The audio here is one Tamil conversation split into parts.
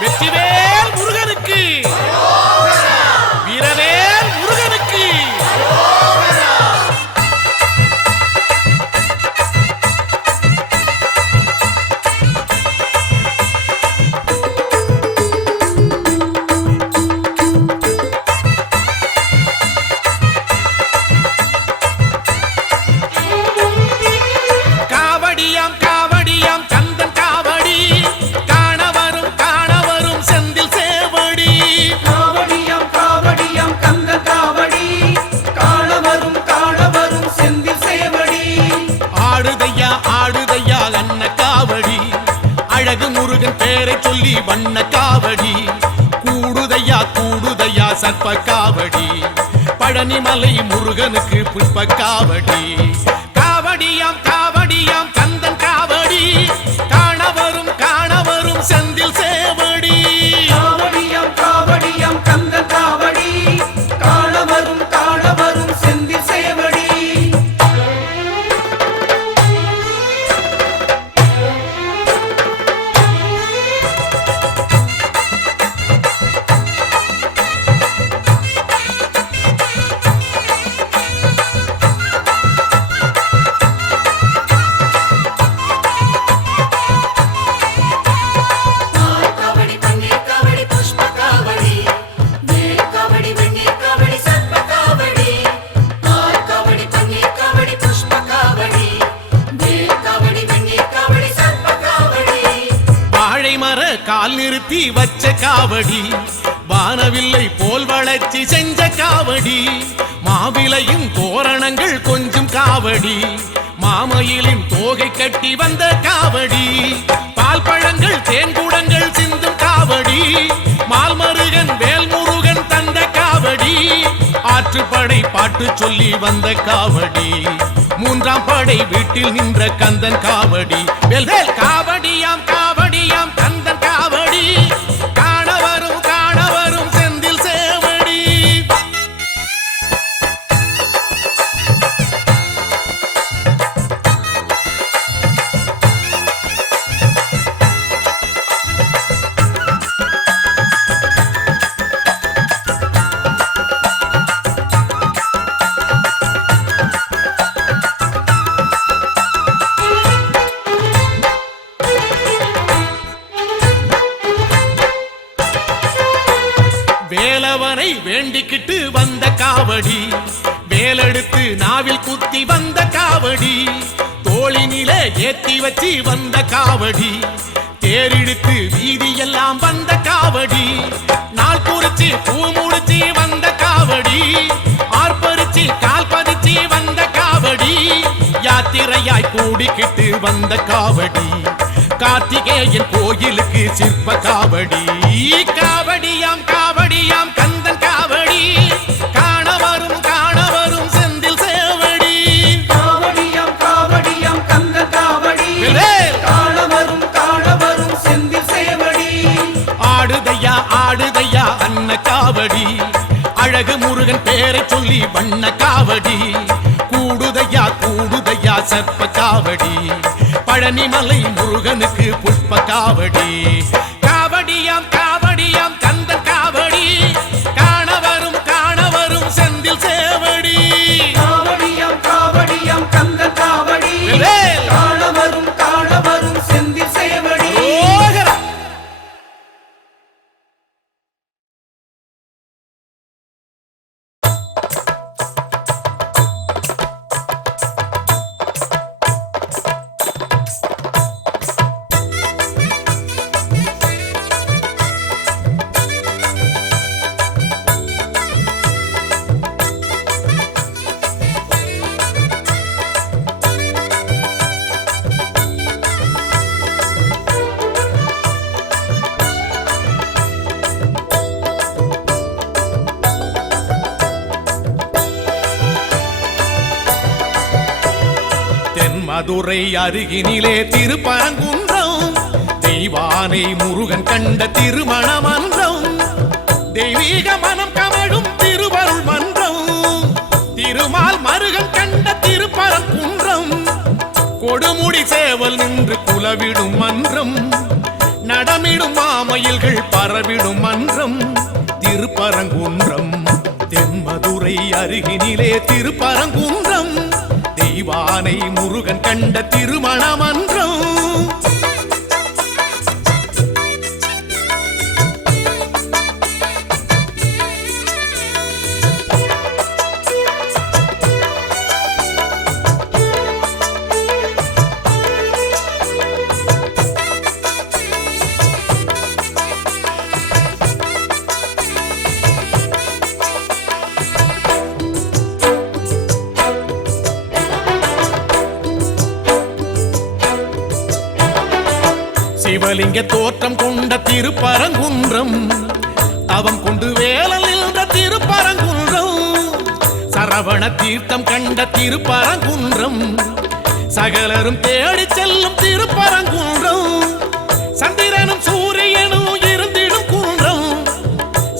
வெற்றிவேல் முருகனுக்கு, வீரவேல் முருகனுக்கு. காவடியாம் காவடியாம் கந்தன் காவடி, காணவரும் காணவரும் செந்தில் சேவடி. காவடியாம் காவடியாம் கந்தன் காவடி, காணவரும் காணவரும் செந்தில் சேவடி. ஆடுதையா ஆடுதையா அன்ன காவடி, அழகு முருகன் பேரை சொல்லி வண்ண காவடி. கூடுதையா கூடுதையா சர்ப்ப காவடி, பழனிமலை முருகனுக்கு புஷ்ப காவடி. காவடியாம் காவடியாம் கந்தன் காவடி, காணவரும் காணவரும் செந்தில் சேவடி. காவடியாம் காவடியாம் கந்தன் காவடி, காணவரும் காணவரும் செந்தில் சேவடி. காவடி பன்னீர் காவடி புஷ்ப காவடி, வேல் காவடி வெண்ணீர் காவடி சர்ப்ப காவடி. காவடி பன்னீர் காவடி புஷ்ப காவடி, வேல் காவடி வெண்ணீர் காவடி சர்ப்ப காவடி. வாழை மர கால் நிறுத்தி வச்ச காவடி, வானவில்லை போல் வளர்ச்சி செஞ்ச காவடி. மாவிலையும் தோரணங்கள் கொஞ்சம் காவடி, மாமயிலின் தோகை கட்டி வந்த காவடி. பால் பழங்கள் தேன்குடங்கள் சிந்தும் காவடி, மால்மருகன் வேல்முருகன் தந்த காவடி. ஆற்றுப்படை பாட்டு சொல்லி வந்த காவடி, மூன்றாம் படை வீட்டில் நின்ற கந்தன் காவடி. வேல்வேல் காவடியாம் காவடியாம் கந்தன் காவடி, காணவரும் காணவரும் செந்தில் சேவடி. வேலவனை வேண்டிக்கிட்டு வந்த காவடி, வேலெடுத்து நாவில் குத்தி வந்த காவடி. தோளினிலே ஏத்தி வச்சு வந்த காவடி, தேரிழுத்து வீதியெல்லாம் வந்த காவடி. நாள் குறிச்சி பூ முடிச்சு வந்த காவடி, ஆர்ப்பரிச்சு கால் பதிச்சு வந்த காவடி. யாத்திரையாய் கூடிக்கிட்டு வந்த காவடி, கார்த்திகேயன் கோயிலுக்கு சிற்ப காவடி. காவடியாம் காவடியாம் கந்தன் காவடி, காணவரும் காணவரும் செந்தில் சேவடி. காவடியாம் காவடியாம் கந்தன் காவடி, வேல். காணவரும் காணவரும் செந்தில் சேவடி. ஆடுதையா ஆடுதையா அன்ன காவடி, அழகு முருகன் பேரை சொல்லி வண்ண காவடி. கூடுதையா கூடுதையா சர்ப்ப காவடி, பழனிமலை முருகனுக்கு புஷ்ப காவடி. காவடியாம் காவடியாம் கந்தன் காவடி, காணவரும் காணவரும் செந்தில் சேவடி. காவடியாம் காவடியாம் கந்தன் காவடி, வேல். காணவரும் காணவரும் செந்தில் சேவடி. ஓகரா. மதுரை அருகினிலே திருப்பரங்குன்றம், தெய்வானை முருகன் கண்ட திருமண மன்றம். தெய்வீக மனம் கமழும் திருவருள் மன்றம், திருமால் மருகன் கண்ட திருப்பரங்குன்றம். கொடுமுடி சேவல் நின்று குலவிடும் மன்றம், நடமிடும் மாமயில்கள் பரவிடும் மன்றம் திருப்பரங்குன்றம். தென்மதுரை அருகினிலே திருப்பரங்குன்றம், தெய்வானை முருகன் கண்ட திருமண மன்றம். சிவலிங்க தோற்றம் கொண்ட திருப்பரங்குன்றம், தவம் கொண்டு வேலல் நின்ற திருப்பரங்குன்றம். சரவண தீர்த்தம் கண்ட திருப்பரங்குன்றம், சகலரும் தேடி செல்லும் திருப்பரங்குன்றம். சந்திரனும் சூரியனும் இருந்திடும் குன்றம்,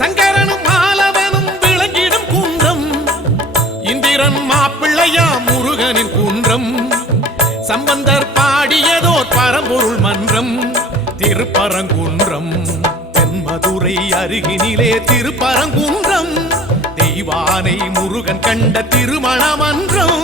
சங்கரனும் மாலவனும் விளங்கிடும் குன்றம். இந்திரன் மாப்பிள்ளையா முருகனின் குன்றம், சம்பந்தர் பாடியதோர் பரம்பொருள் மன்றம் திருப்பரங்குன்றம். தென்மதுரை அருகினிலே திருப்பரங்குன்றம், தெய்வானை முருகன் கண்ட திருமண மன்றம்.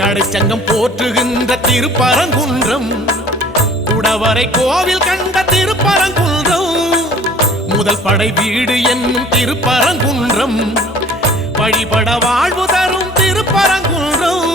கடைச்சங்கம் போற்றுகின்ற திருப்பரங்குன்றம், குடவரை கோவில் கண்ட திருப்பரங்குன்றம். முதல் படை வீடு என்னும் திருப்பரங்குன்றம், வழிபட வாழ்வு தரும் திருப்பரங்குன்றம்.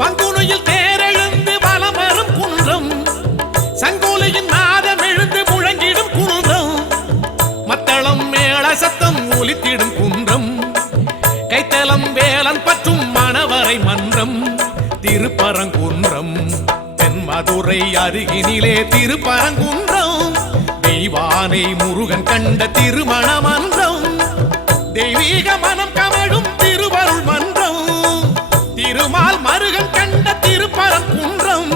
பங்குனியில் தேரெழுந்து வலம் வரும் குன்றம், சங்கோலியின் நாதம் எழுந்து முழங்கிடும் குன்றம். மத்தளம் மேள சத்தம் ஒலித்திடும் குன்றம், கைத்தலம் வேலன் பற்றும் மணவரை மன்றம் திருப்பரங்குன்றம். தென்மதுரை அருகினிலே திருப்பரங்குன்றம், தெய்வானை முருகன் கண்ட திருமண மன்றம். தெய்வீக மனம் கமழும் திருவருள் மன்றம், திருமால் மருகன் கண்ட திருப்பரங்குன்றம்.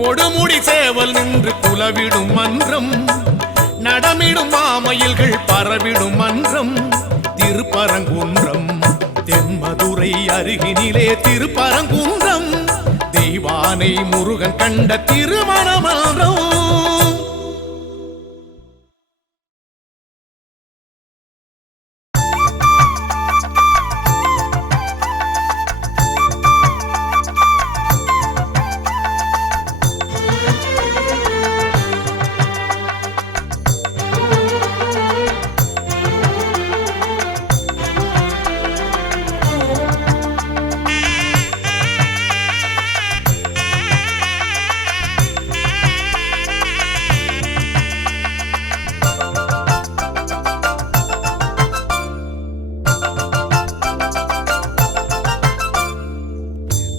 கொடுமுடி சேவல் நின்று குலவிடும் மன்றம், நடமிடும் மாமயில்கள் பரவிடும் மன்றம் திருப்பரங்குன்றம். தென்மதுரை அருகினிலே திருப்பரங்குன்றம், தெய்வானை முருகன் கண்ட திருமண மன்றம்.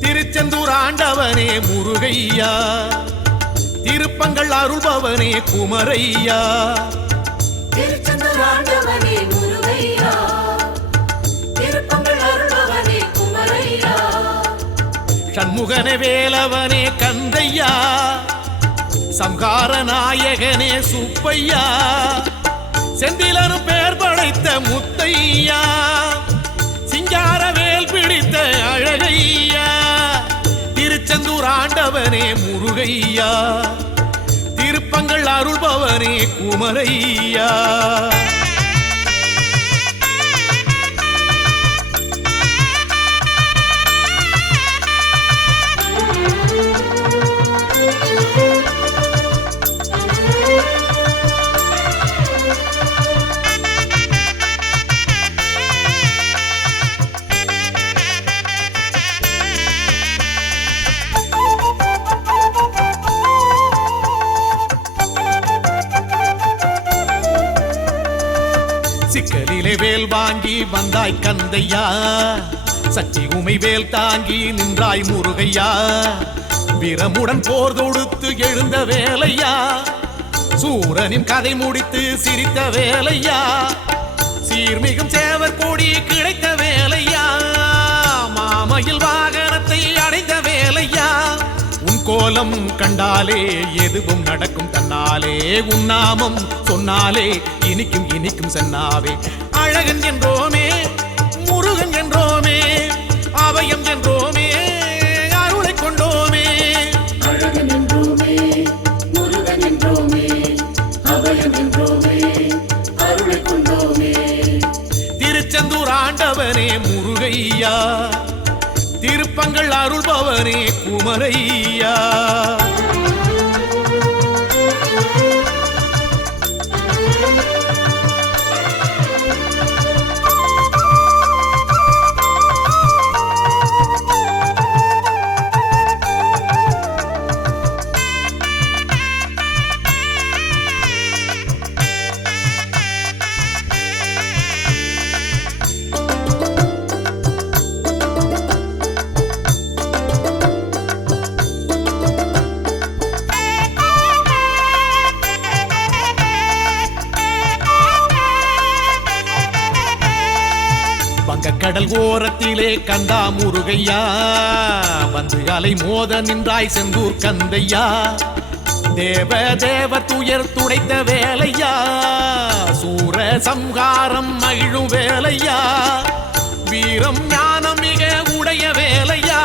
திருச்செந்தூர் ஆண்டவனே முருகையா, திருப்பங்கள் அருள்பவனே குமரையா. திருச்செந்தூர் ஆண்டவனே முருகையா, திருப்பங்கள் அருள்பவனே குமரையா. சண்முகனே வேலவனே கந்தையா, சம்ஹார நாயகனே சுப்பையா. செந்திலனும் பேர் படைத்த முத்தையா, சிங்கார வேல் பிடித்த அழகையா. திருச்செந்தூர் ஆண்டவனே முருகையா, திருப்பங்கள் அருள்பவனே குமரையா. சிக்கலிலே வேல் வாங்கி வந்தாய் கந்தையா, சக்தி உமை வேல் தாங்கி நின்றாய் முருகையா. வீரமுடன் போர் தொடுத்து எழுந்த வேலையா, சூரனின் கதை முடித்து சிரித்த வேலையா. சீர்மிகும் சேவர் கொடி கிடைத்த வேலையா, மாமையில் வா கோலம் கண்டாலே எதுவும் நடக்கும் தன்னாலே உன்னாமம் சொன்னாலே இனிக்கும் இனிக்கும் சென்னாவே அழகன் என்றோமே முருகன் என்றோமே அபயம் என்றோமே அருளை கொண்டோமே அழகன் என்றோமே முருகன் என்றோமே அபயம் என்றோமே அருளை கொண்டோமே திருச்செந்தூர் ஆண்டவனே முருகையா திருப்பங்கள் அருள்பவனே குமரையா கடல் ஓரத்திலே கந்தா முருகையா வந்து அலை மோத நின்றாய் செந்தூர் கந்தையா தேவ தேவ துயர் துடைத்த வேலையா சூர சம்ஹாரம் மகிழும் வேலையா வீரம் ஞானம் மிக உடைய வேலையா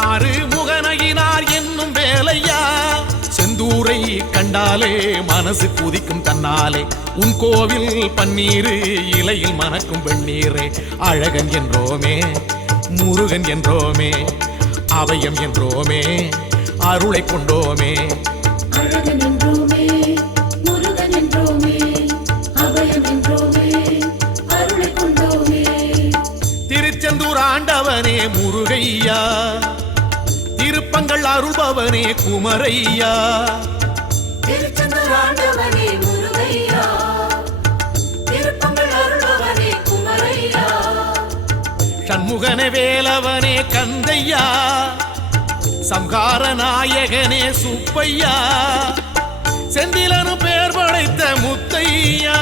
ஆறு முகனகினார் என்னும் வேலையா செந்தூரை கண்டாலே மனசு குதிக்கும் தன்னாலே உன் கோவில் பன்னீரு இலையில் மணக்கும் வெண்ணீரே அழகன் என்றோமே முருகன் என்றோமே அபயம் என்றோமே அருளை கொண்டோமே அழகன் என்றோமே முருகன் என்றோமே அபயம் என்றோமே அருளை கொண்டோமே திருச்செந்தூர் ஆண்டவனே முருகையா திருப்பங்கள் அருள்பவனே குமரையா திருச்செந்தூர் ஆண்டவனே முருகையா திருப்பங்கள் அருள்பவனே குமரையா சண்முகன வேலவனே கந்தையா சம்ஹார நாயகனே சுப்பையா செந்திலனு பேர் படைத்த முத்தையா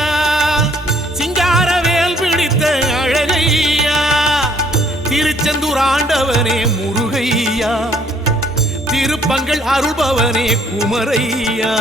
சிங்கார வேல் பிடித்த அழகையா திருச்செந்தூர் ஆண்டவனே முருகையா திருப்பங்கள் அருள்பவனே குமரையா